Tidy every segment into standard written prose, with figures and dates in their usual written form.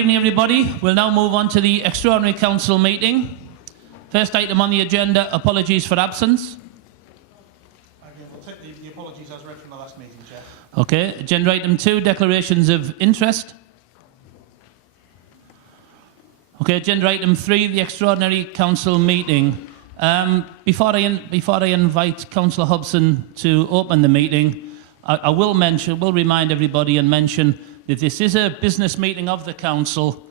Good evening, everybody. We'll now move on to the extraordinary council meeting. First item on the agenda, apologies for absence. We'll take the apologies as read from the last meeting, Chair. Okay. Agenda item 2, declarations of interest. Okay. Agenda item 3, the extraordinary council meeting. Before I invite Councillor Hobson to open the meeting, I will remind everybody and mention that this is a business meeting of the council,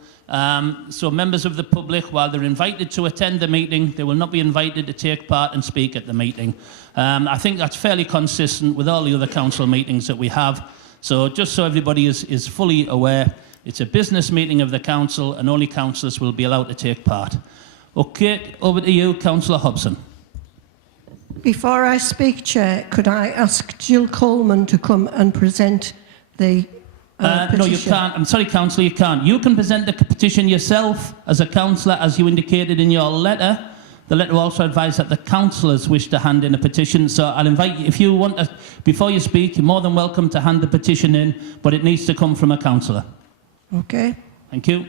so members of the public, while they're invited to attend the meeting, they will not be invited to take part and speak at the meeting. I think that's fairly consistent with all the other council meetings that we have. So just so everybody is fully aware, it's a business meeting of the council and only councillors will be allowed to take part. Okay, over to you, Councillor Hobson. Before I speak, Chair, could I ask Jill Coleman to come and present the petition? No, you can't. I'm sorry, Councillor, you can't. You can present the petition yourself as a councillor, as you indicated in your letter. The letter also advised that the councillors wish to hand in a petition. So I'll invite you, if you want to, before you speak, you're more than welcome to hand the petition in, but it needs to come from a councillor. Okay. Thank you.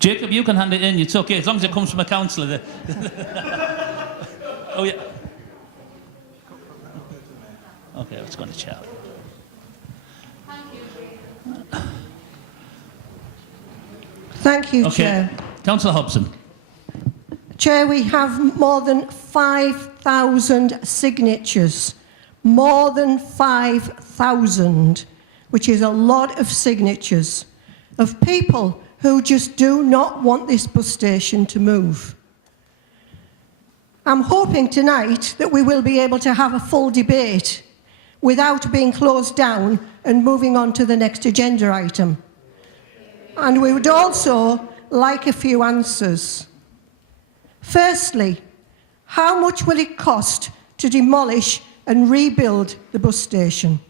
Jacob, you can hand it in. It's okay, as long as it comes from a councillor. Oh, yeah. Okay, let's go to Chair. Thank you, Okay. Chair. Councillor Hobson. Chair, we have more than 5,000 signatures. More than 5,000, which is a lot of signatures of people who just do not want this bus station to move. I'm hoping tonight that we will be able to have a full debate without being closed down and moving on to the next agenda item. And we would also like a few answers. Firstly, how much will it cost to demolish and rebuild the bus station?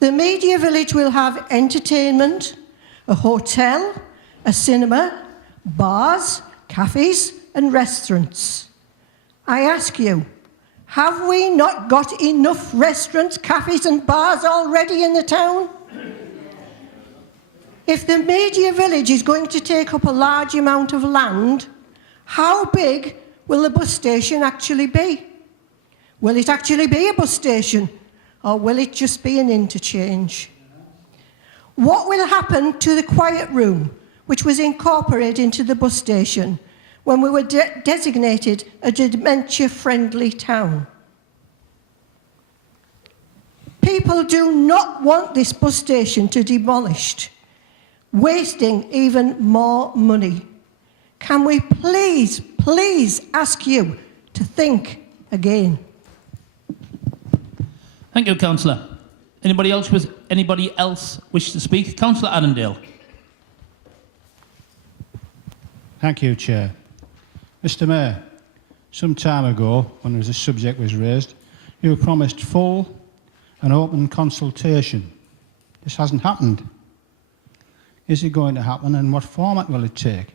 The media village will have entertainment, a hotel, a cinema, bars, cafes and restaurants. I ask you, have we not got enough restaurants, cafes and bars already in the town? If the media village is going to take up a large amount of land, how big will the bus station actually be? Will it actually be a bus station, or will it just be an interchange? What will happen to the quiet room, which was incorporated into the bus station when we were designated a dementia-friendly town? People do not want this bus station to be demolished, wasting even more money. Can we please, please ask you to think again? Thank you, Councillor. Anybody else wish to speak? Councillor Annandale. Thank you, Chair. Mr. Mayor, some time ago, when this subject was raised, you promised full and open consultation. This hasn't happened. Is it going to happen, and what format will it take?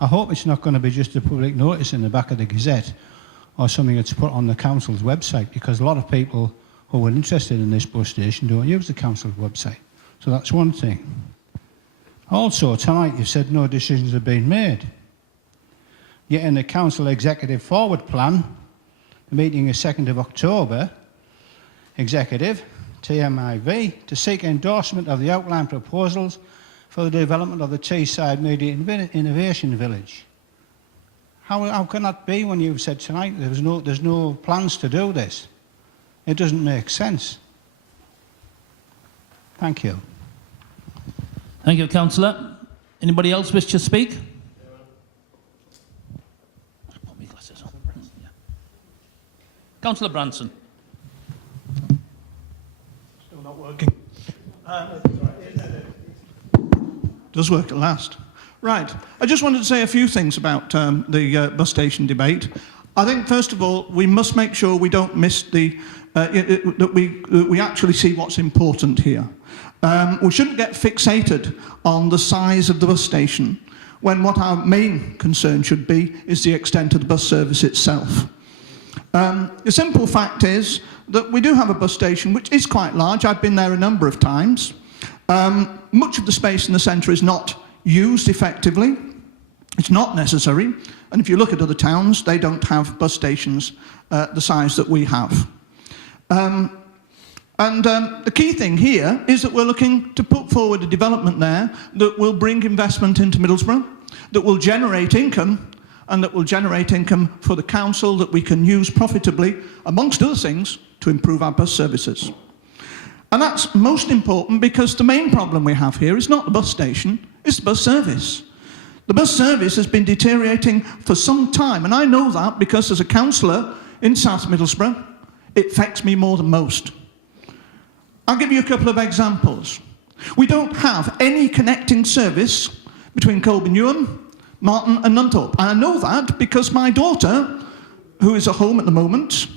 I hope it's not going to be just a public notice in the back of the Gazette or something that's put on the council's website, because a lot of people who are interested in this bus station don't use the council's website. So that's one thing. Also, tonight you said no decisions have been made. Yet in the council executive forward plan, the meeting is 2nd of October, executive, TMIV, to seek endorsement of the outline proposals for the development of the Teesside Media Innovation Village. How can that be when you've said tonight there's no plans to do this? It doesn't make sense. Thank you. Thank you, Councillor. Anybody else wish to speak? Put my glasses on. Yeah. Councillor Branson. Still not working. Does work at last. Right. I just wanted to say a few things about the bus station debate. I think, first of all, we must make sure we don't miss that we actually see what's important here. We shouldn't get fixated on the size of the bus station when what our main concern should be is the extent of the bus service itself. The simple fact is that we do have a bus station which is quite large. I've been there a number of times. Much of the space in the centre is not used effectively. It's not necessary. And if you look at other towns, they don't have bus stations the size that we have. The key thing here is that we're looking to put forward a development there that will bring investment into Middlesbrough, that will generate income, and that will generate income for the council that we can use profitably, amongst other things, to improve our bus services. And that's most important because the main problem we have here is not the bus station, it's the bus service. The bus service has been deteriorating for some time, and I know that because as a councillor in South Middlesbrough, it affects me more than most. I'll give you a couple of examples. We don't have any connecting service between Colby Newham, Martin and Nunthorpe. And I know that because my daughter, who is at home at the moment,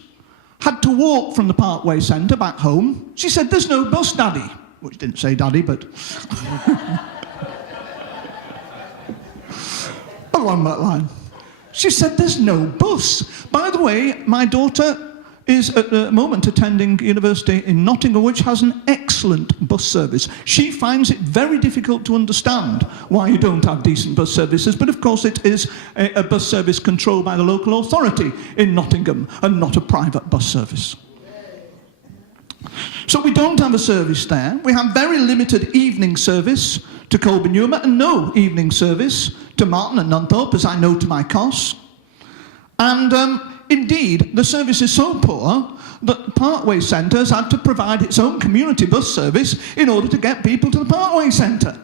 had to walk from the Parkway Centre back home. She said, "There's no bus, Daddy." Which didn't say Daddy, but along that line. She said, "There's no bus." By the way, my daughter is at the moment attending university in Nottingham, which has an excellent bus service. She finds it very difficult to understand why you don't have decent bus services, but of course it is a bus service controlled by the local authority in Nottingham and not a private bus service. So we don't have a service there. We have very limited evening service to Colby Newham and no evening service to Martin and Nunthorpe, as I know to my cost. And indeed, the service is so poor that the Parkway Centre has had to provide its own community bus service in order to get people to the Parkway Centre.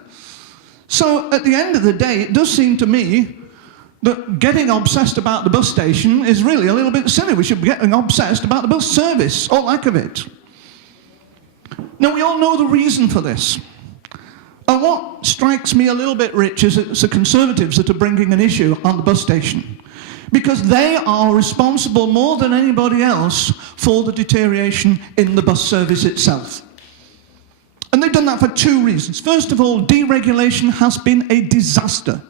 So at the end of the day, it does seem to me that getting obsessed about the bus station is really a little bit silly. We should be getting obsessed about the bus service, or lack of it. Now, we all know the reason for this. And what strikes me a little bit, Rich, is it's the Conservatives that are bringing an issue on the bus station, because they are responsible more than anybody else for the deterioration in the bus service itself. And they've done that for two reasons. First of all, deregulation has been a disaster.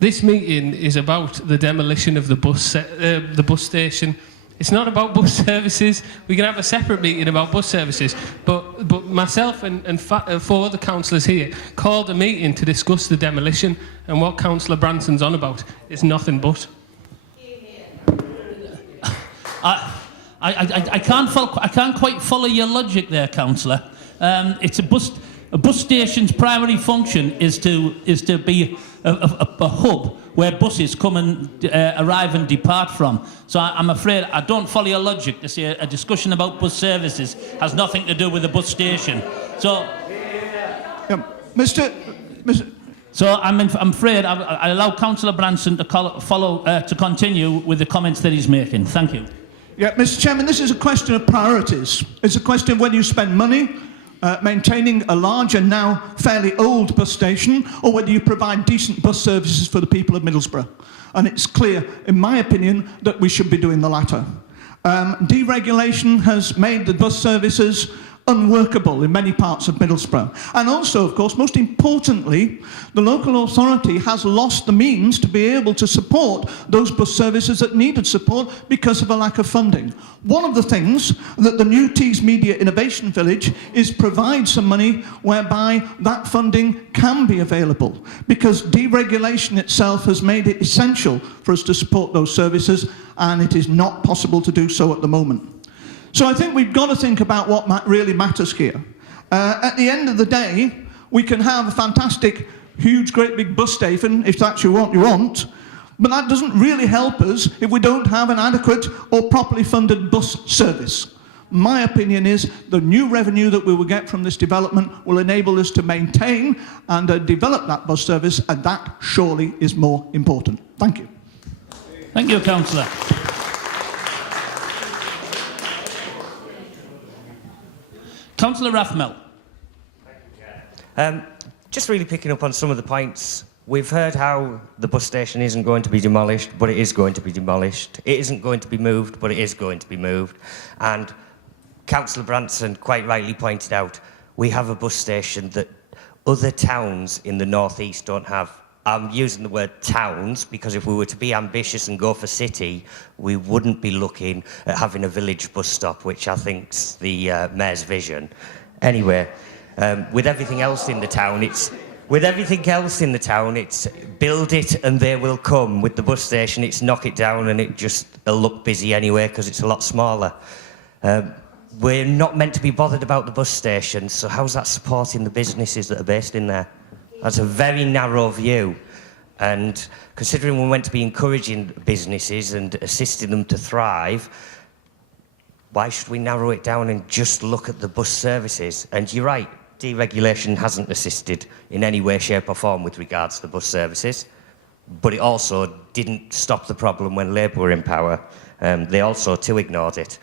This meeting is about the demolition of the bus station. It's not about bus services. We can have a separate meeting about bus services. But myself and four other councillors here called a meeting to discuss the demolition, and what Councillor Branson's on about is nothing but. I can't quite follow your logic there, councillor. It's a bus station's primary function is to be a hub where buses come and arrive and depart from. So I'm afraid I don't follow your logic to say a discussion about bus services has nothing to do with the bus station. So, Mr. So I'm afraid I allow Councillor Branson to continue with the comments that he's making. Thank you. Yeah, Mr. Chairman, this is a question of priorities. It's a question of whether you spend money maintaining a large and now fairly old bus station, or whether you provide decent bus services for the people of Middlesbrough. And it's clear, in my opinion, that we should be doing the latter. Deregulation has made the bus services unworkable in many parts of Middlesbrough. And also, of course, most importantly, the local authority has lost the means to be able to support those bus services that needed support because of a lack of funding. One of the things that the new Tees Media Innovation Village is provide some money whereby that funding can be available, because deregulation itself has made it essential for us to support those services, and it is not possible to do so at the moment. So I think we've got to think about what really matters here. At the end of the day, we can have a fantastic, huge, great big bus station, if that's what you want, but that doesn't really help us if we don't have an adequate or properly funded bus service. My opinion is the new revenue that we will get from this development will enable us to maintain and develop that bus service, and that surely is more important. Thank you. Thank you, Councillor. Councillor Rathmell. Just really picking up on some of the points. We've heard how the bus station isn't going to be demolished, but it is going to be demolished. It isn't going to be moved, but it is going to be moved. And Councillor Branson quite rightly pointed out, we have a bus station that other towns in the northeast don't have. I'm using the word towns because if we were to be ambitious and go for city, we wouldn't be looking at having a village bus stop, which I think's the Mayor's vision. Anyway, with everything else in the town, it's build it and they will come. With the bus station, it's knock it down and it'll look busy anyway because it's a lot smaller. We're not meant to be bothered about the bus station, so how's that supporting the businesses that are based in there? That's a very narrow view. And considering we're meant to be encouraging businesses and assisting them to thrive, why should we narrow it down and just look at the bus services? And you're right, deregulation hasn't assisted in any way, shape or form with regards to the bus services, but it also didn't stop the problem when Labour were in power. They also too ignored it.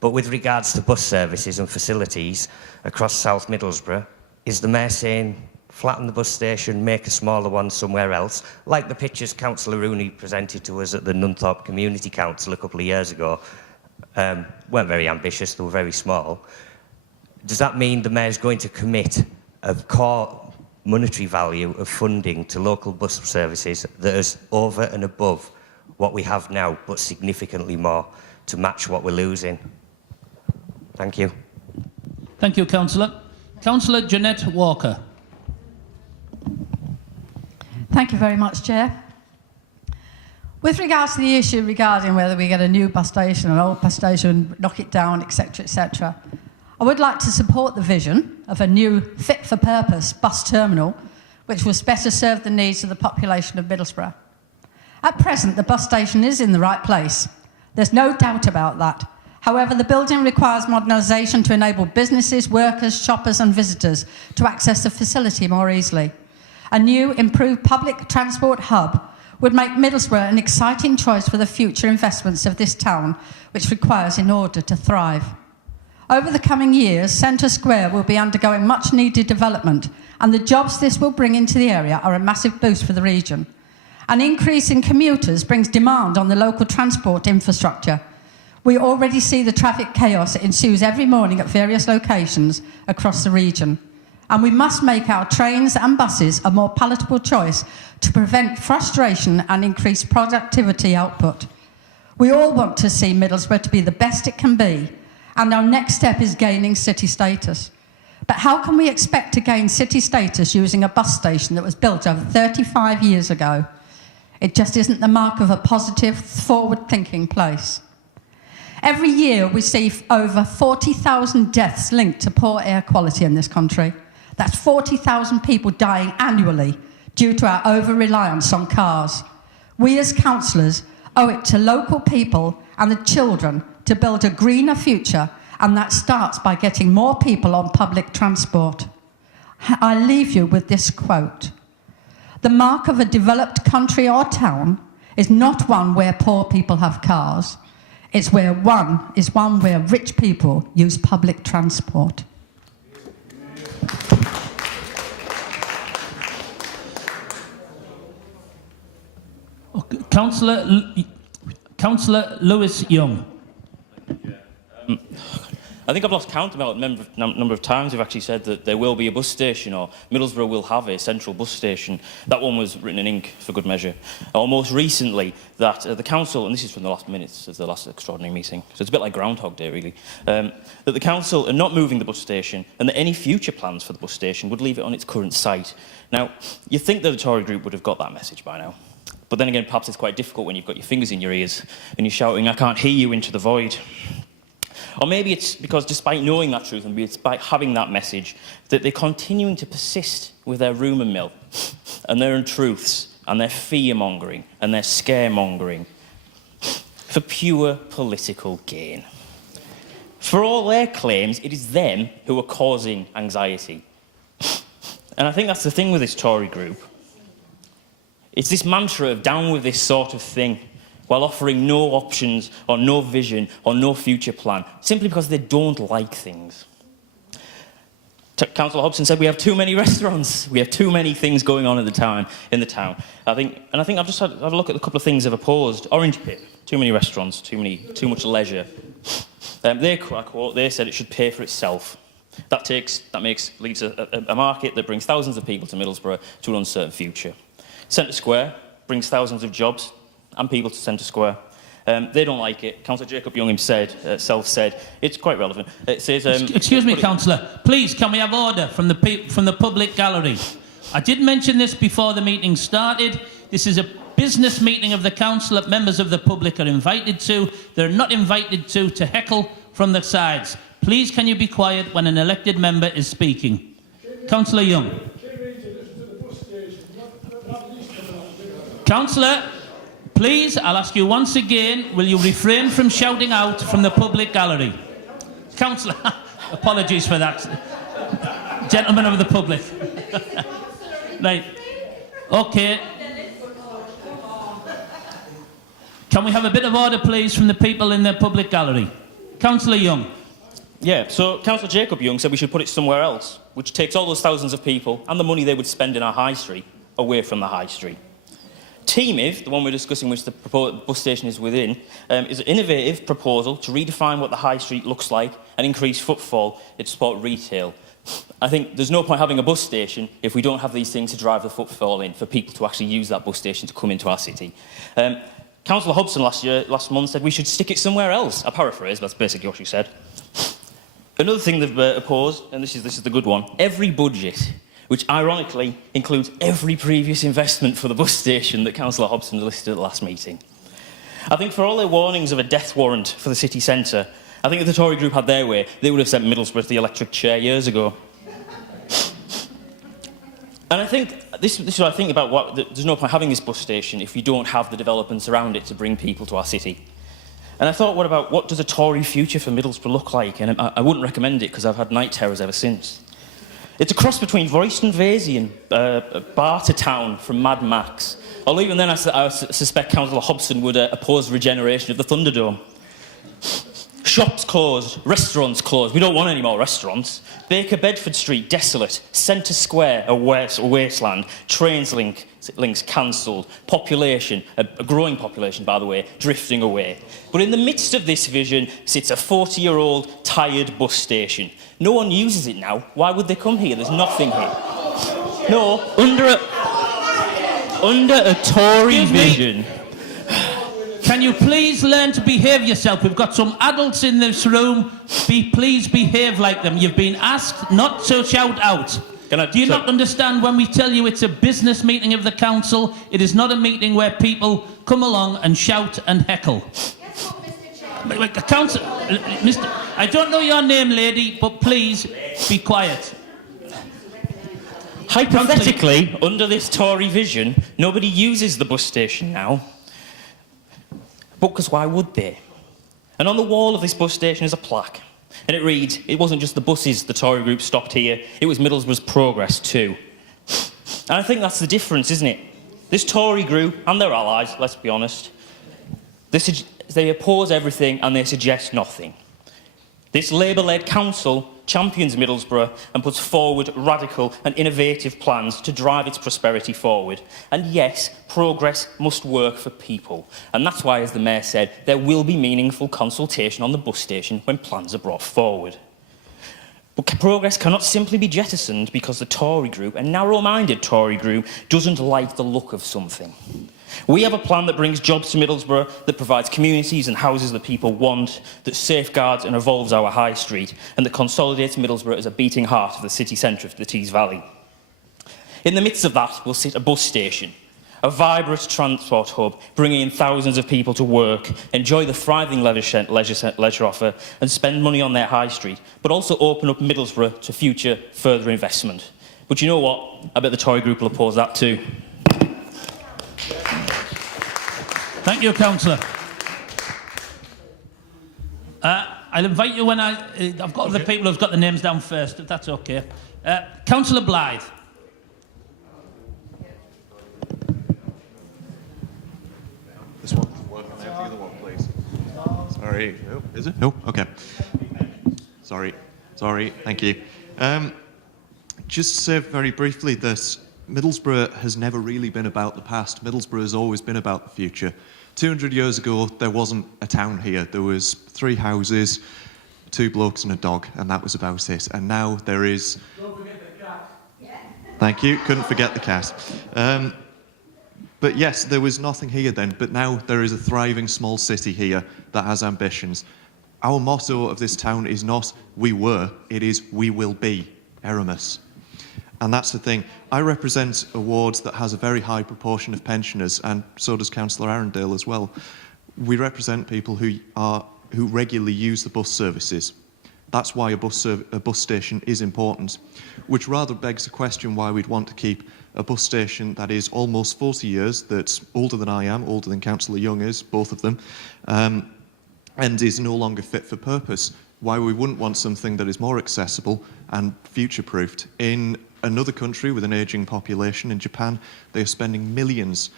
But with regards to bus services and facilities across South Middlesbrough, is the Mayor saying flatten the bus station, make a smaller one somewhere else, like the pictures Councillor Rooney presented to us at the Nunthorpe Community Council a couple of years ago? Weren't very ambitious, they were very small. Does that mean the Mayor's going to commit a core monetary value of funding to local bus services that is over and above what we have now, but significantly more, to match what we're losing? Thank you. Thank you, Councillor. Councillor Jeanette Walker. Thank you very much, Chair. With regards to the issue regarding whether we get a new bus station, an old bus station, knock it down, etc., etc., I would like to support the vision of a new fit-for-purpose bus terminal which will better serve the needs of the population of Middlesbrough. At present, the bus station is in the right place. There's no doubt about that. However, the building requires modernisation to enable businesses, workers, shoppers and visitors to access the facility more easily. A new, improved public transport hub would make Middlesbrough an exciting choice for the future investments of this town, which requires in order to thrive. Over the coming years, Centre Square will be undergoing much needed development, and the jobs this will bring into the area are a massive boost for the region. An increase in commuters brings demand on the local transport infrastructure. We already see the traffic chaos that ensues every morning at various locations across the region. And we must make our trains and buses a more palatable choice to prevent frustration and increase productivity output. We all want to see Middlesbrough to be the best it can be, and our next step is gaining city status. But how can we expect to gain city status using a bus station that was built over 35 years ago? It just isn't the mark of a positive, forward-thinking place. Every year we see over 40,000 deaths linked to poor air quality in this country. That's 40,000 people dying annually due to our over-reliance on cars. We as councillors owe it to local people and the children to build a greener future, and that starts by getting more people on public transport. I leave you with this quote. The mark of a developed country or town is not one where poor people have cars. It's one where rich people use public transport. Okay. Councillor Lewis Young. I think I've lost count about the number of times we've actually said that there will be a bus station, or Middlesbrough will have a central bus station. That one was written in ink for good measure. Or most recently, that the council, and this is from the last minutes of the last extraordinary meeting, so it's a bit like Groundhog Day really, that the council are not moving the bus station, and that any future plans for the bus station would leave it on its current site. Now, you'd think that the Tory group would have got that message by now. But then again, perhaps it's quite difficult when you've got your fingers in your ears and you're shouting, "I can't hear you," into the void. Or maybe it's because despite knowing that truth and despite having that message, that they're continuing to persist with their rumour mill and their untruths and their fear-mongering and their scaremongering for pure political gain. For all their claims, it is them who are causing anxiety. And I think that's the thing with this Tory group. It's this mantra of down with this sort of thing, while offering no options or no vision or no future plan, simply because they don't like things. Councillor Hobson said we have too many restaurants, we have too many things going on in the town. I think I've just had a look at a couple of things they've opposed. Orange Pit, too many restaurants, too much leisure. I quote, they said it should pay for itself. Leaves a market that brings thousands of people to Middlesbrough to an uncertain future. Centre Square brings thousands of jobs and people to Centre Square. They don't like it. Councillor Jacob Young himself said, it's quite relevant. It says... Excuse me, Councillor. Please, can we have order from the public gallery? I did mention this before the meeting started. This is a business meeting of the council that members of the public are invited to. They're not invited to heckle from the sides. Please, can you be quiet when an elected member is speaking? Councillor Young. Councillor, please, I'll ask you once again, will you refrain from shouting out from the public gallery? Councillor, apologies for that. Gentlemen of the public. Right. Okay. Can we have a bit of order, please, from the people in the public gallery? Councillor Young. Yeah, so Councillor Jacob Young said we should put it somewhere else, which takes all those thousands of people and the money they would spend in our high street away from the high street. TMIV, the one we're discussing, which the proposed bus station is within, is an innovative proposal to redefine what the high street looks like and increase footfall to support retail. I think there's no point having a bus station if we don't have these things to drive the footfall in for people to actually use that bus station to come into our city. Councillor Hobson last month said we should stick it somewhere else. I paraphrase, that's basically what she said. Another thing they've opposed, and this is the good one, every budget, which ironically includes every previous investment for the bus station that Councillor Hobson listed at the last meeting. I think for all their warnings of a death warrant for the city centre, I think if the Tory group had their way, they would have sent Middlesbrough to the electric chair years ago. And I think, this is what I think about there's no point having this bus station if you don't have the developments around it to bring people to our city. And I thought, what does a Tory future for Middlesbrough look like? And I wouldn't recommend it because I've had night terrors ever since. It's a cross between Royston Vasey and Bartertown from Mad Max. Although even then I suspect Councillor Hobson would oppose regeneration of the Thunderdome. Shops closed, restaurants closed. We don't want any more restaurants. Baker Bedford Street, desolate. Centre Square, a wasteland. Trains links cancelled. Population, a growing population, by the way, drifting away. But in the midst of this vision sits a 40-year-old tired bus station. No one uses it now. Why would they come here? There's nothing here. No, under a Tory vision. Can you please learn to behave yourself? We've got some adults in this room. Please behave like them. You've been asked not to shout out. Do you not understand when we tell you it's a business meeting of the council? It is not a meeting where people come along and shout and heckle. Guess what, Mr. Chairman? I don't know your name, lady, but please be quiet. Hypothetically, under this Tory vision, nobody uses the bus station now. But because why would they? And on the wall of this bus station is a plaque. And it reads, it wasn't just the buses the Tory group stopped here, it was Middlesbrough's progress too. And I think that's the difference, isn't it? This Tory group, and their allies, let's be honest, they oppose everything and they suggest nothing. This Labour-led council champions Middlesbrough and puts forward radical and innovative plans to drive its prosperity forward. And yes, progress must work for people. And that's why, as the Mayor said, there will be meaningful consultation on the bus station when plans are brought forward. But progress cannot simply be jettisoned because the Tory group, a narrow-minded Tory group, doesn't like the look of something. We have a plan that brings jobs to Middlesbrough, that provides communities and houses that people want, that safeguards and evolves our high street, and that consolidates Middlesbrough as a beating heart of the city centre of the Tees Valley. In the midst of that will sit a bus station, a vibrant transport hub, bringing in thousands of people to work, enjoy the thriving leisure offer, and spend money on their high street, but also open up Middlesbrough to future further investment. But you know what? I bet the Tory group will oppose that too. Thank you, Councillor. I'll invite you when I've got the people who've got the names down first, if that's okay. Councillor Blythe. This one. Work on the other one, please. Sorry. Oh, is it? No? Okay. Sorry. Thank you. Just to say very briefly that Middlesbrough has never really been about the past. Middlesbrough has always been about the future. 200 years ago, there wasn't a town here. There was 3 houses, 2 blokes and a dog, and that was about it. And now there is... Don't forget the cat. Thank you, couldn't forget the cat. But yes, there was nothing here then, but now there is a thriving small city here that has ambitions. Our motto of this town is not "we were," it is "we will be," Eramus. And that's the thing. I represent a ward that has a very high proportion of pensioners, and so does Councillor Arundel as well. We represent people who regularly use the bus services. That's why a bus station is important, which rather begs the question why we'd want to keep a bus station that is almost 40 years, that's older than I am, older than Councillor Young is, both of them, and is no longer fit for purpose. Why we wouldn't want something that is more accessible and future-proofed. In another country with an ageing population, in Japan, they are spending millions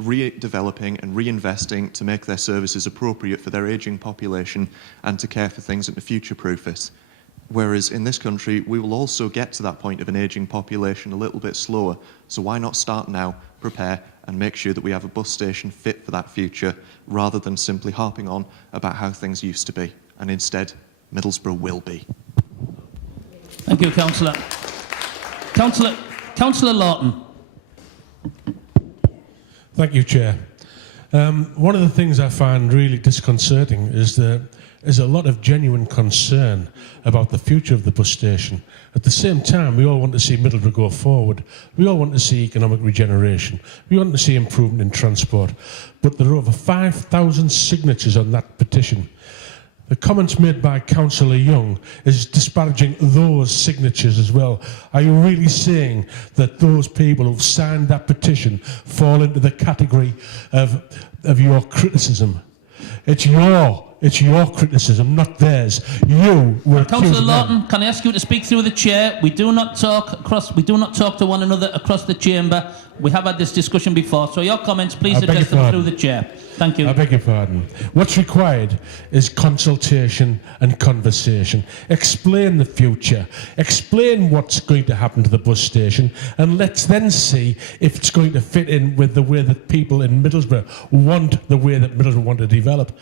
redeveloping and reinvesting to make their services appropriate for their ageing population and to care for things and to future-proof it. Whereas in this country, we will also get to that point of an ageing population a little bit slower. So why not start now, prepare, and make sure that we have a bus station fit for that future, rather than simply harping on about how things used to be. And instead, Middlesbrough will be. Thank you, Councillor. Councillor Lawton. Thank you, Chair. One of the things I find really disconcerting is that there's a lot of genuine concern about the future of the bus station. At the same time, we all want to see Middlesbrough go forward. We all want to see economic regeneration. We want to see improvement in transport. But there are over 5,000 signatures on that petition. The comments made by Councillor Young is disparaging those signatures as well. Are you really saying that those people who've signed that petition fall into the category of your criticism? It's your criticism, not theirs. You were Councillor Lawton, can I ask you to speak through the chair? We do not talk to one another across the chamber. We have had this discussion before, so your comments, please address them through the chair. Thank you. I beg your pardon. What's required is consultation and conversation. Explain the future. Explain what's going to happen to the bus station, and let's then see if it's going to fit in with the way that people in Middlesbrough want the way that Middlesbrough want to develop.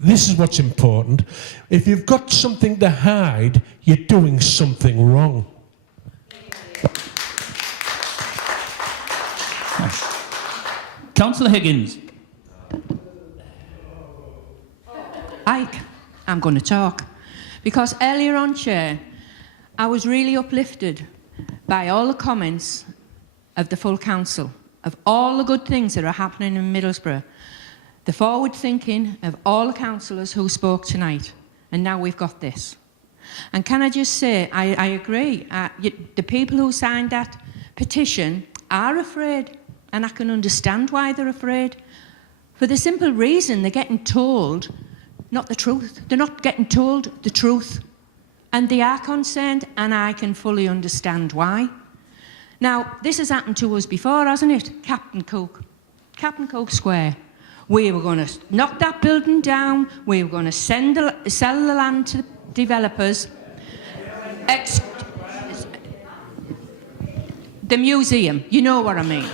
This is what's important. If you've got something to hide, you're doing something wrong. Councillor Higgins. I'm going to talk. Because earlier on, Chair, I was really uplifted by all the comments of the full council, of all the good things that are happening in Middlesbrough, the forward thinking of all the councillors who spoke tonight, and now we've got this. And can I just say, I agree, the people who signed that petition are afraid, and I can understand why they're afraid, for the simple reason they're getting told not the truth. They're not getting told the truth, and they are concerned, and I can fully understand why. Now, this has happened to us before, hasn't it? Captain Cook Square. We were going to knock that building down. We were going to sell the land to the developers. The museum, you know what I mean.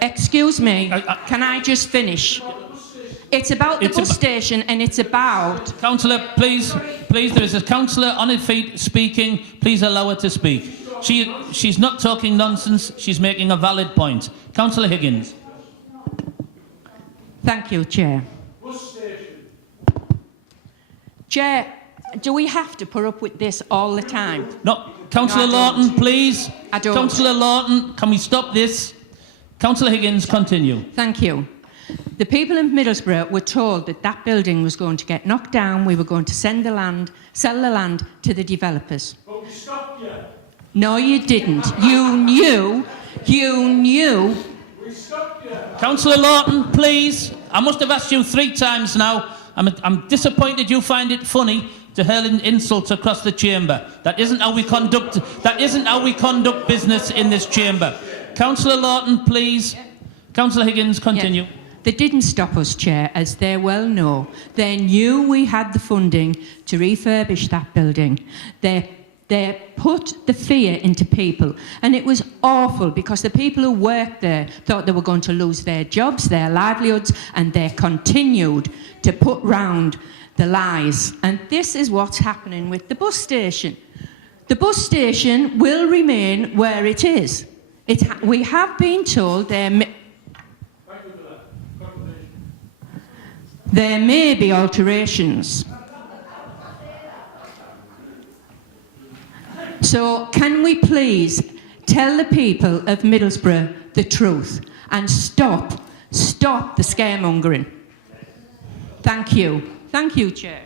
Excuse me, can I just finish? It's about the bus station, and it's about... Councillor, please, there is a councillor on her feet speaking. Please allow her to speak. She's not talking nonsense. She's making a valid point. Councillor Higgins. Thank you, Chair. Chair, do we have to put up with this all the time? No, Councillor Lawton, please. I don't. Councillor Lawton, can we stop this? Councillor Higgins, continue. Thank you. The people in Middlesbrough were told that that building was going to get knocked down. We were going to sell the land to the developers. But we stopped you. No, you didn't. You knew. We stopped you. Councillor Lawton, please. I must have asked you 3 times now. I'm disappointed you find it funny to hurl insults across the chamber. That isn't how we conduct business in this chamber. Councillor Lawton, please. Councillor Higgins, continue. Yeah. They didn't stop us, Chair, as they well know. They knew we had the funding to refurbish that building. They They put the fear into people, and it was awful because the people who worked there thought they were going to lose their jobs, their livelihoods, and they continued to put round the lies. And this is what's happening with the bus station. The bus station will remain where it is. We have been told there may be alterations. So can we please tell the people of Middlesbrough the truth and stop the scaremongering? Thank you. Thank you, Chair.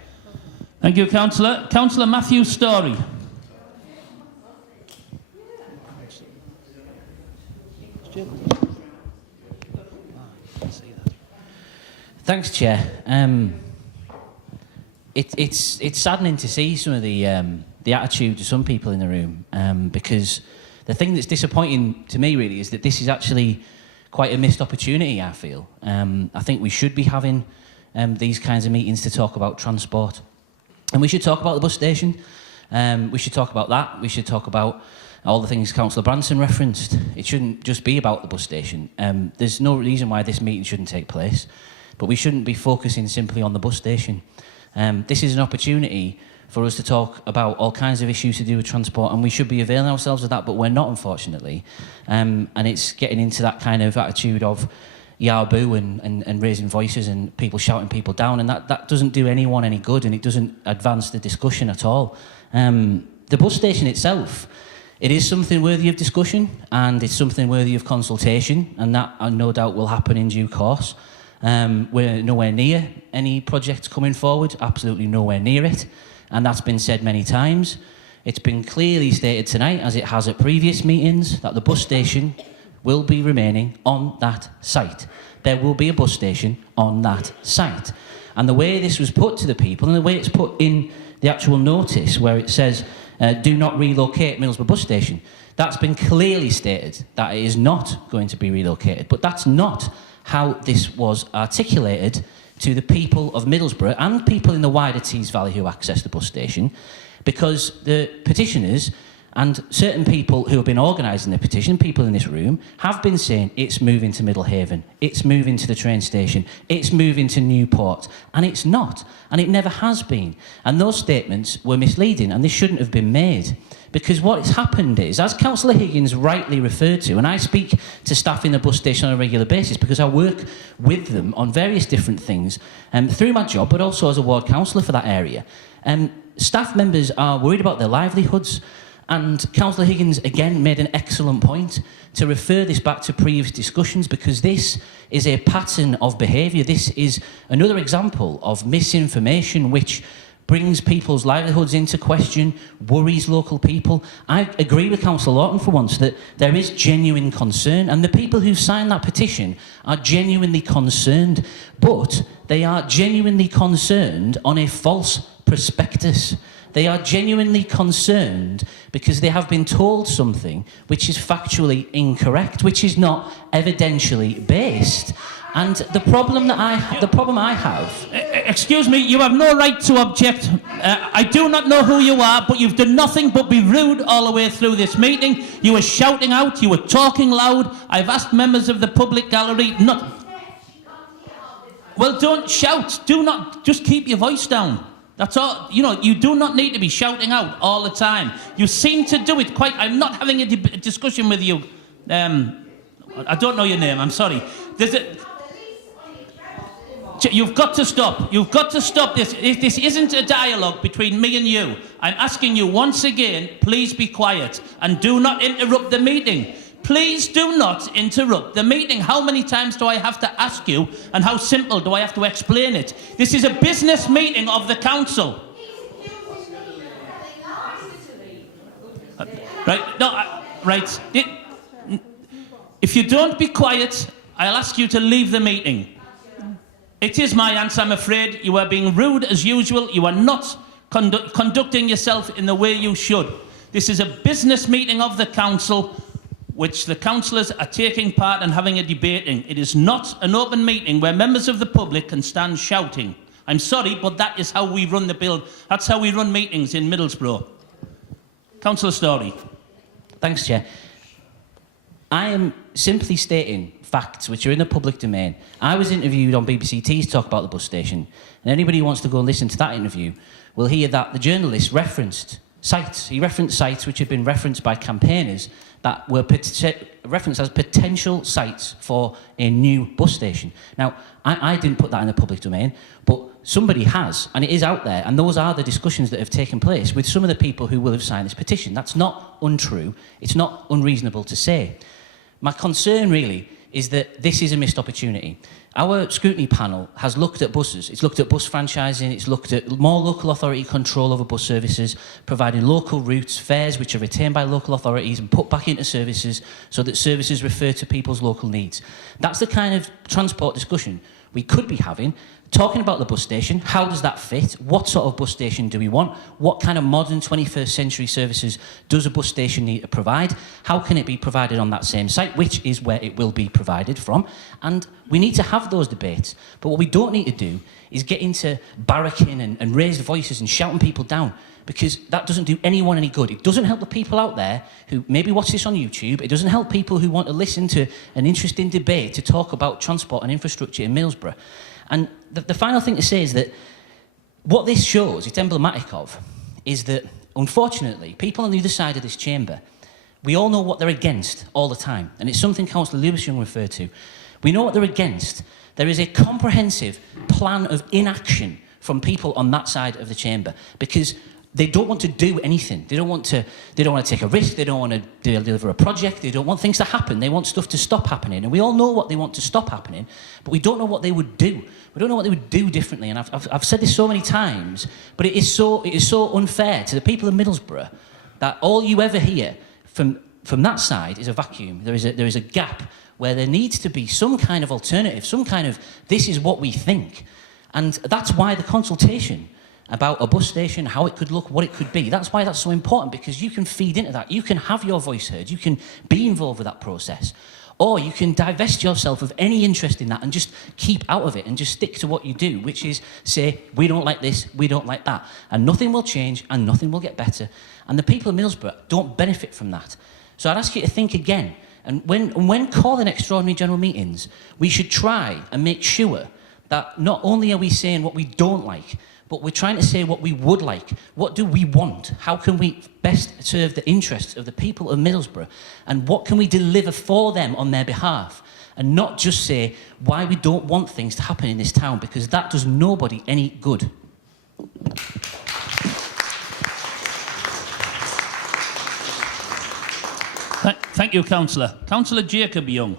Thank you, Councillor. Councillor Matthew Story. Thanks, Chair. It's saddening to see some of the attitude of some people in the room, because the thing that's disappointing to me really is that this is actually quite a missed opportunity, I feel. I think we should be having these kinds of meetings to talk about transport. And we should talk about the bus station. We should talk about that. We should talk about all the things Councillor Branson referenced. It shouldn't just be about the bus station. There's no reason why this meeting shouldn't take place, but we shouldn't be focusing simply on the bus station. This is an opportunity for us to talk about all kinds of issues to do with transport, and we should be availing ourselves of that, but we're not, unfortunately. And it's getting into that kind of attitude of yah-boo and raising voices and people shouting people down, and that doesn't do anyone any good, and it doesn't advance the discussion at all. The bus station itself, it is something worthy of discussion, and it's something worthy of consultation, and that no doubt will happen in due course. We're nowhere near any projects coming forward, absolutely nowhere near it, and that's been said many times. It's been clearly stated tonight, as it has at previous meetings, that the bus station will be remaining on that site. There will be a bus station on that site. And the way this was put to the people, and the way it's put in the actual notice where it says, do not relocate Middlesbrough bus station, that's been clearly stated that it is not going to be relocated. But that's not how this was articulated to the people of Middlesbrough and people in the wider Tees Valley who access the bus station, because the petitioners and certain people who have been organising the petition, people in this room, have been saying it's moving to Middlehaven, it's moving to the train station, it's moving to Newport, and it's not, and it never has been. And those statements were misleading, and they shouldn't have been made. Because what has happened is, as Councillor Higgins rightly referred to, and I speak to staff in the bus station on a regular basis because I work with them on various different things through my job, but also as a ward councillor for that area. Staff members are worried about their livelihoods, and Councillor Higgins again made an excellent point to refer this back to previous discussions, because this is a pattern of behaviour. This is another example of misinformation which brings people's livelihoods into question, worries local people. I agree with Councillor Lawton for once that there is genuine concern, and the people who signed that petition are genuinely concerned, but they are genuinely concerned on a false prospectus. They are genuinely concerned because they have been told something which is factually incorrect, which is not evidentially based. And the problem I have... Excuse me, you have no right to object. I do not know who you are, but you've done nothing but be rude all the way through this meeting. You were shouting out, you were talking loud. I've asked members of the public gallery not... Well, don't shout. Do not... Just keep your voice down. That's all. You know, you do not need to be shouting out all the time. You seem to do it quite... I'm not having a discussion with you. I don't know your name, I'm sorry. You've got to stop. You've got to stop this. This isn't a dialogue between me and you. I'm asking you once again, please be quiet and do not interrupt the meeting. Please do not interrupt the meeting. How many times do I have to ask you, and how simple do I have to explain it? This is a business meeting of the council. Right? No, right. If you don't be quiet, I'll ask you to leave the meeting. It is my answer, I'm afraid. You are being rude as usual. You are not conducting yourself in the way you should. This is a business meeting of the council, which the councillors are taking part and having a debate in. It is not an open meeting where members of the public can stand shouting. I'm sorry, but that is how we run the bill. That's how we run meetings in Middlesbrough. Councillor Story. Thanks, Chair. I am simply stating facts which are in the public domain. I was interviewed on BBC T to talk about the bus station, and anybody who wants to go and listen to that interview will hear that the journalist referenced sites. He referenced sites which had been referenced by campaigners that were referenced as potential sites for a new bus station. Now, I didn't put that in the public domain, but somebody has, and it is out there, and those are the discussions that have taken place with some of the people who will have signed this petition. That's not untrue. It's not unreasonable to say. My concern really is that this is a missed opportunity. Our scrutiny panel has looked at buses, it's looked at bus franchising, it's looked at more local authority control over bus services, providing local routes, fares which are retained by local authorities and put back into services so that services refer to people's local needs. That's the kind of transport discussion we could be having. Talking about the bus station, how does that fit? What sort of bus station do we want? What kind of modern 21st century services does a bus station need to provide? How can it be provided on that same site, which is where it will be provided from? And we need to have those debates. But what we don't need to do is get into barracking and raised voices and shouting people down, because that doesn't do anyone any good. It doesn't help the people out there who maybe watch this on YouTube. It doesn't help people who want to listen to an interesting debate to talk about transport and infrastructure in Middlesbrough. And the final thing to say is that what this shows, it's emblematic of, is that, unfortunately, people on the other side of this chamber, we all know what they're against all the time. And it's something Councillor Lewis-Young referred to. We know what they're against. There is a comprehensive plan of inaction from people on that side of the chamber, because they don't want to do anything. They don't want to take a risk. They don't want to deliver a project. They don't want things to happen. They want stuff to stop happening. And we all know what they want to stop happening, but we don't know what they would do. We don't know what they would do differently. And I've said this so many times, but it is so unfair to the people of Middlesbrough that all you ever hear from that side is a vacuum. There is a gap where there needs to be some kind of alternative, some kind of, this is what we think. And that's why the consultation about a bus station, how it could look, what it could be. That's why that's so important, because you can feed into that. You can have your voice heard. You can be involved with that process. Or you can divest yourself of any interest in that and just keep out of it and just stick to what you do, which is say, we don't like this, we don't like that. And nothing will change and nothing will get better. And the people of Middlesbrough don't benefit from that. So I'd ask you to think again. And when calling extraordinary general meetings, we should try and make sure that not only are we saying what we don't like, but we're trying to say what we would like. What do we want? How can we best serve the interests of the people of Middlesbrough? And what can we deliver for them on their behalf? And not just say why we don't want things to happen in this town, because that does nobody any good. Thank you, Councillor. Councillor Jacob Young.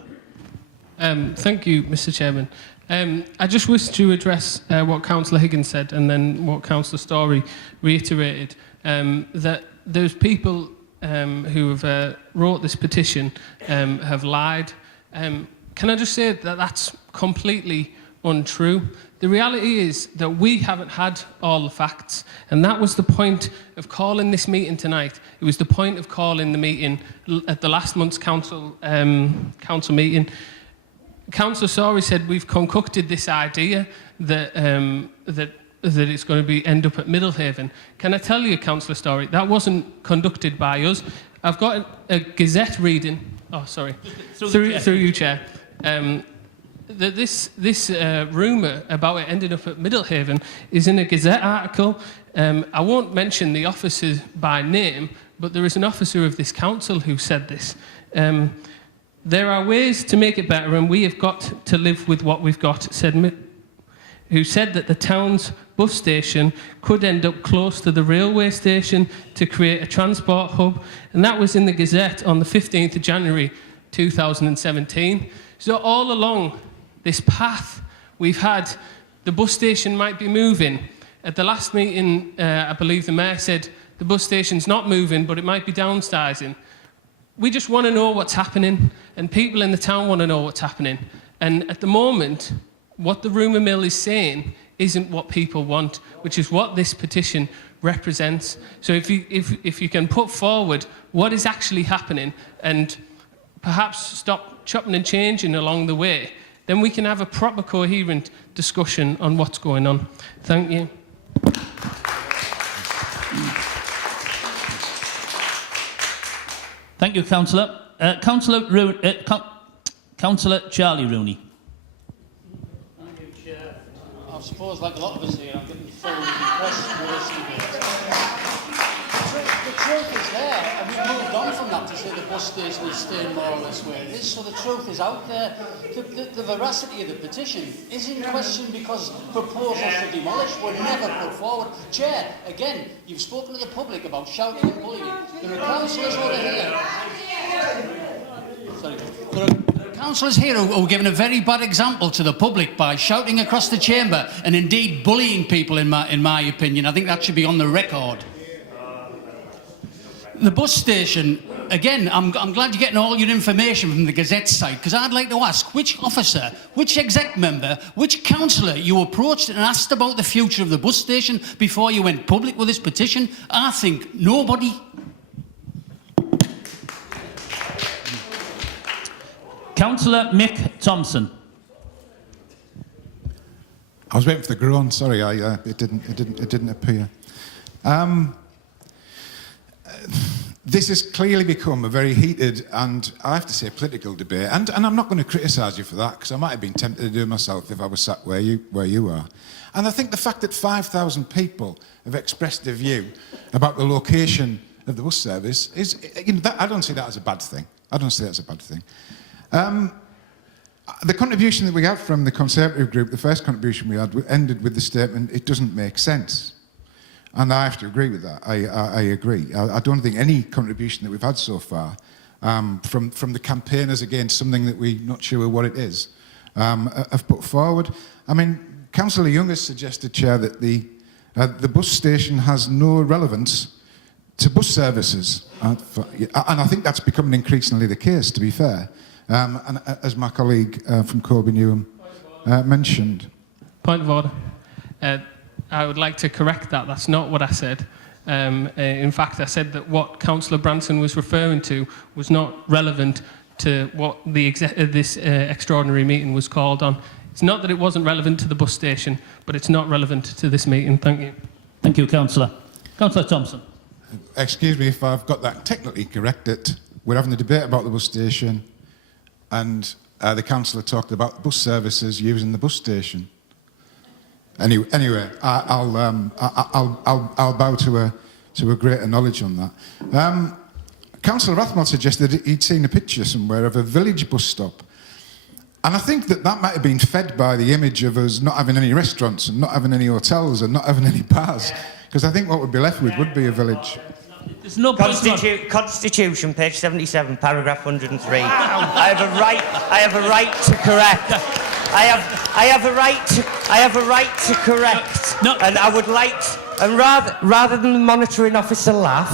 Thank you, Mr. Chairman. I just wish to address what Councillor Higgins said and then what Councillor Story reiterated, that those people who have wrote this petition have lied. Can I just say that that's completely untrue? The reality is that we haven't had all the facts, and that was the point of calling this meeting tonight. It was the point of calling the meeting at the last month's council meeting. Councillor Story said we've concocted this idea that that it's going to end up at Middlehaven. Can I tell you, Councillor Story, that wasn't conducted by us. I've got a Gazette reading. Oh, sorry, through you, Chair. That this rumour about it ending up at Middlehaven is in a Gazette article. I won't mention the officers by name, but there is an officer of this council who said this. There are ways to make it better, and we have got to live with what we've got, who said that the town's bus station could end up close to the railway station to create a transport hub, and that was in the Gazette on the 15th of January 2017. So all along this path we've had, the bus station might be moving. At the last meeting, I believe the Mayor said the bus station's not moving, but it might be downsizing. We just want to know what's happening, and people in the town want to know what's happening. And at the moment, what the rumour mill is saying isn't what people want, which is what this petition represents. So if you can put forward what is actually happening and perhaps stop chopping and changing along the way, then we can have a proper coherent discussion on what's going on. Thank you. Thank you, Councillor. Councillor Charlie Rooney. Thank you, Chair. I suppose, like a lot of us here, I'm getting thoroughly impressed with this debate. The truth is there, and we've moved on from that to say the bus station is staying more or less where it is, so the truth is out there. The veracity of the petition is in question because proposals to demolish were never put forward. Chair, again, you've spoken to the public about shouting and bullying. There are councillors over here. Sorry. There are councillors here who are giving a very bad example to the public by shouting across the chamber and indeed bullying people, in my opinion. I think that should be on the record. The bus station, again, I'm glad you're getting all your information from the Gazette site, because I'd like to ask which officer, which exec member, which councillor you approached and asked about the future of the bus station before you went public with this petition. I think nobody. Councillor Mick Thompson. I was waiting for the groan. Sorry, it didn't appear. This has clearly become a very heated and, I have to say, political debate. And I'm not going to criticise you for that, because I might have been tempted to do it myself if I was sat where you are. And I think the fact that 5,000 people have expressed their view about the location of the bus service is, I don't see that as a bad thing. I don't see that as a bad thing. The contribution that we had from the Conservative group, the first contribution we had, ended with the statement, "It doesn't make sense." And I have to agree with that. I agree. I don't think any contribution that we've had so far from the campaigners against something that we're not sure what it is have put forward. I mean, Councillor Young has suggested, Chair, that the bus station has no relevance to bus services. And I think that's becoming increasingly the case, to be fair. And as my colleague from Corby Newham mentioned. Point of order. I would like to correct that. That's not what I said. In fact, I said that what Councillor Branson was referring to was not relevant to what this extraordinary meeting was called on. It's not that it wasn't relevant to the bus station, but it's not relevant to this meeting. Thank you. Thank you, Councillor. Councillor Thompson. Excuse me if I've got that technically correct. That we're having a debate about the bus station, and the councillor talked about bus services using the bus station. Anyway, I'll bow to a greater knowledge on that. Councillor Rathmell suggested that he'd seen a picture somewhere of a village bus stop, and I think that might have been fed by the image of us not having any restaurants and not having any hotels and not having any bars, because I think what we'd be left with would be a village. There's no Constitution, page 77, paragraph 103. I have a right to correct. I have a right to correct. No. And I would like, and rather than the monitoring officer laugh,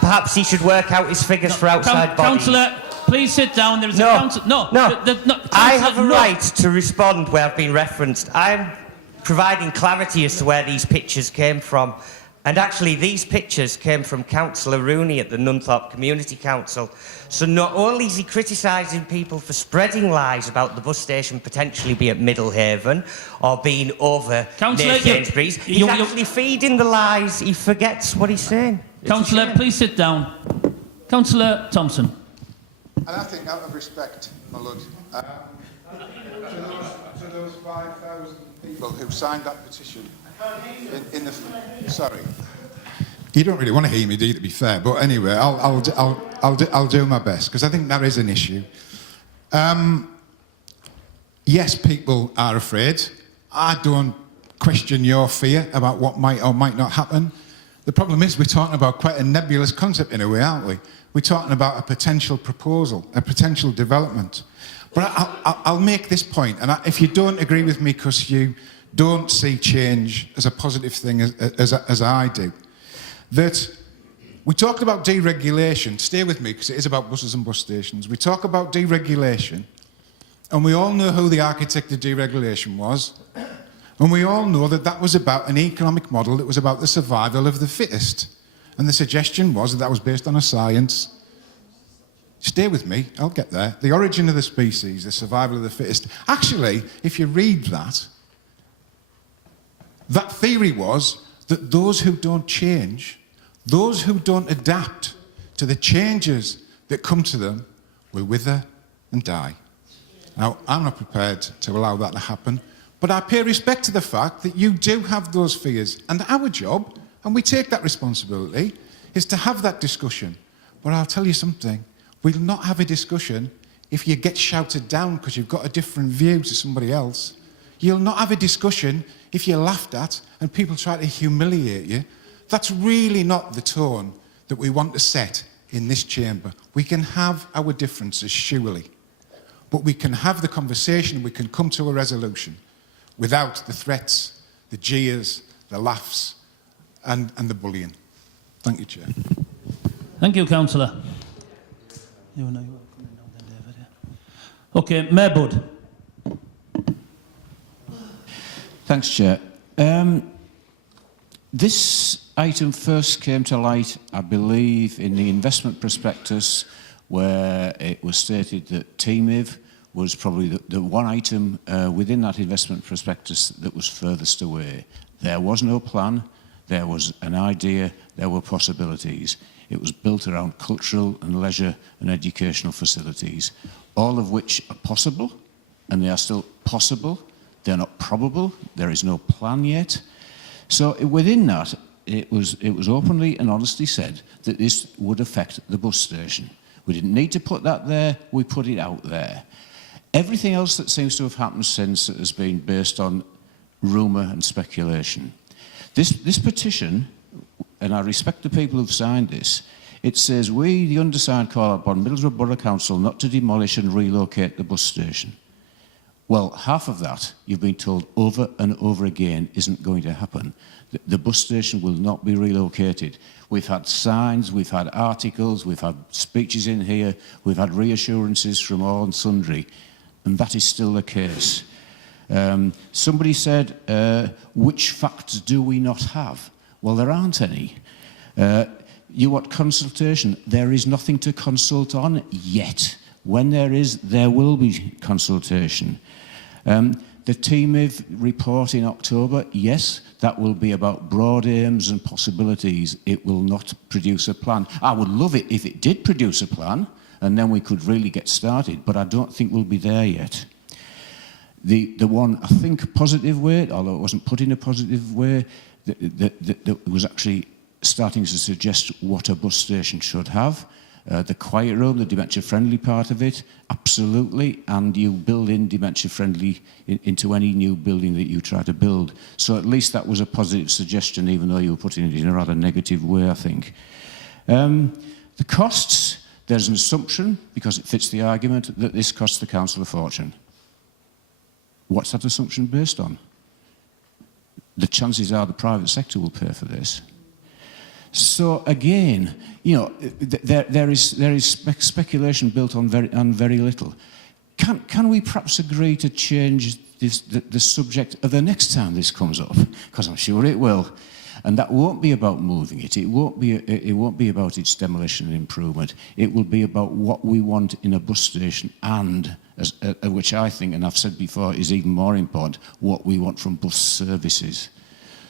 perhaps he should work out his figures for outside bodies. Councillor, please sit down. There is a councillor. No. I have a right to respond where I've been referenced. I'm providing clarity as to where these pictures came from. And actually, these pictures came from Councillor Rooney at the Nunthorpe Community Council. So not only is he criticising people for spreading lies about the bus station potentially being at Middlehaven or being over near Sainsbury's, he's actually feeding the lies. He forgets what he's saying. Councillor, please sit down. Councillor Thompson. And I think, out of respect, my lord, to those 5,000 people who signed that petition, sorry, you don't really want to hear me, do you, to be fair? But anyway, I'll do my best, because I think that is an issue. Yes, people are afraid. I don't question your fear about what might or might not happen. The problem is we're talking about quite a nebulous concept in a way, aren't we? We're talking about a potential proposal, a potential development. But I'll make this point, and if you don't agree with me because you don't see change as a positive thing as I do, that we talked about deregulation. Stay with me, because it is about buses and bus stations. We talk about deregulation, and we all know who the architect of deregulation was, and we all know that that was about an economic model that was about the survival of the fittest, and the suggestion was that was based on a science. Stay with me, I'll get there. The origin of the species, the survival of the fittest. Actually, if you read that theory was that those who don't change, those who don't adapt to the changes that come to them will wither and die. Now, I'm not prepared to allow that to happen, but I pay respect to the fact that you do have those fears. And our job, and we take that responsibility, is to have that discussion. But I'll tell you something, we'll not have a discussion if you get shouted down because you've got a different view to somebody else. You'll not have a discussion if you're laughed at and people try to humiliate you. That's really not the tone that we want to set in this chamber. We can have our differences, surely, but we can have the conversation, we can come to a resolution without the threats, the jeers, the laughs, and the bullying. Thank you, Chair. Thank you, Councillor. Okay, Mayor Budd. Thanks, Chair. This item first came to light, I believe, in the investment prospectus, where it was stated that TMIV was probably the one item within that investment prospectus that was furthest away. There was no plan, there was an idea, there were possibilities. It was built around cultural and leisure and educational facilities, all of which are possible, and they are still possible. They're not probable, there is no plan yet. So within that, it was openly and honestly said that this would affect the bus station. We didn't need to put that there, we put it out there. Everything else that seems to have happened since has been based on rumour and speculation. This petition, and I respect the people who've signed this, it says, we, the undersigned, call upon Middlesbrough Borough Council not to demolish and relocate the bus station. Well, half of that, you've been told over and over again, isn't going to happen. The bus station will not be relocated. We've had signs, we've had articles, we've had speeches in here, we've had reassurances from all and sundry, and that is still the case. Somebody said, which facts do we not have? Well, there aren't any. You want consultation? There is nothing to consult on yet. When there is, there will be consultation. The TMIV report in October, yes, that will be about broad aims and possibilities. It will not produce a plan. I would love it if it did produce a plan, and then we could really get started, but I don't think we'll be there yet. The one, I think, positive way, although it wasn't put in a positive way, that was actually starting to suggest what a bus station should have. The quiet room, the dementia-friendly part of it, absolutely, and you build in dementia-friendly into any new building that you try to build. So at least that was a positive suggestion, even though you were putting it in a rather negative way, I think. The costs, there's an assumption, because it fits the argument, that this costs the council a fortune. What's that assumption based on? The chances are the private sector will pay for this. So again, you know, there is speculation built on very little. Can we perhaps agree to change the subject of the next time this comes up? Because I'm sure it will, and that won't be about moving it. It won't be about its demolition and improvement. It will be about what we want in a bus station, and which I think, and I've said before, is even more important, what we want from bus services.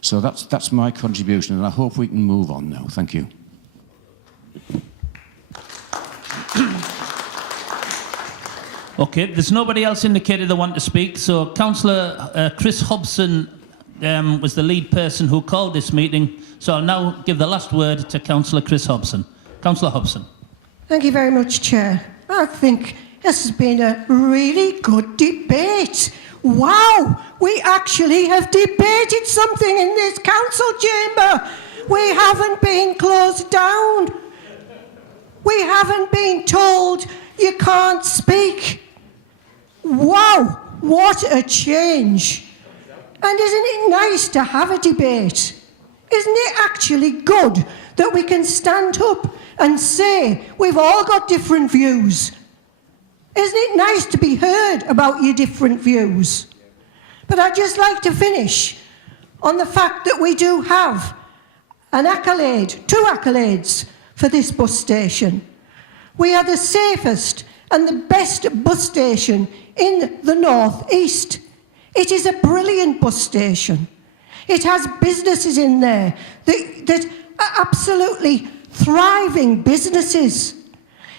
So that's my contribution, and I hope we can move on now. Thank you. Okay, there's nobody else indicated they want to speak, so Councillor Chris Hobson was the lead person who called this meeting, so I'll now give the last word to Councillor Chris Hobson. Councillor Hobson. Thank you very much, Chair. I think this has been a really good debate. Wow, we actually have debated something in this council chamber. We haven't been closed down. We haven't been told you can't speak. Wow, what a change. And isn't it nice to have a debate? Isn't it actually good that we can stand up and say we've all got different views? Isn't it nice to be heard about your different views? But I'd just like to finish on the fact that we do have an accolade, 2 accolades for this bus station. We are the safest and the best bus station in the North East. It is a brilliant bus station. It has businesses in there that are absolutely thriving businesses.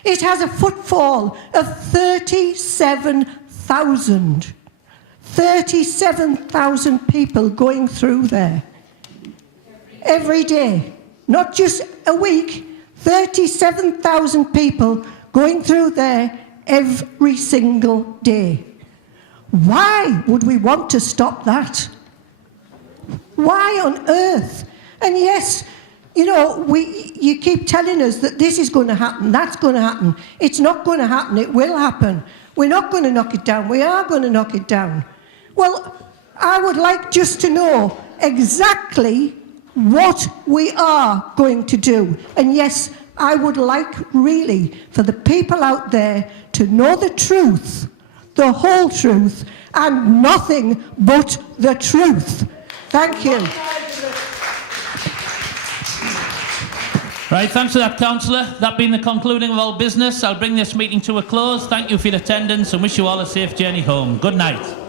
It has a footfall of 37,000. 37,000 people going through there every day. Not just a week, 37,000 people going through there every single day. Why would we want to stop that? Why on earth? And yes, you know, you keep telling us that this is going to happen, that's going to happen. It's not going to happen, it will happen. We're not going to knock it down, we are going to knock it down. Well, I would like just to know exactly what we are going to do. And yes, I would like really for the people out there to know the truth, the whole truth, and nothing but the truth. Thank you. Right, thanks for that, Councillor. That being the concluding of all business, I'll bring this meeting to a close. Thank you for your attendance and wish you all a safe journey home. Good night.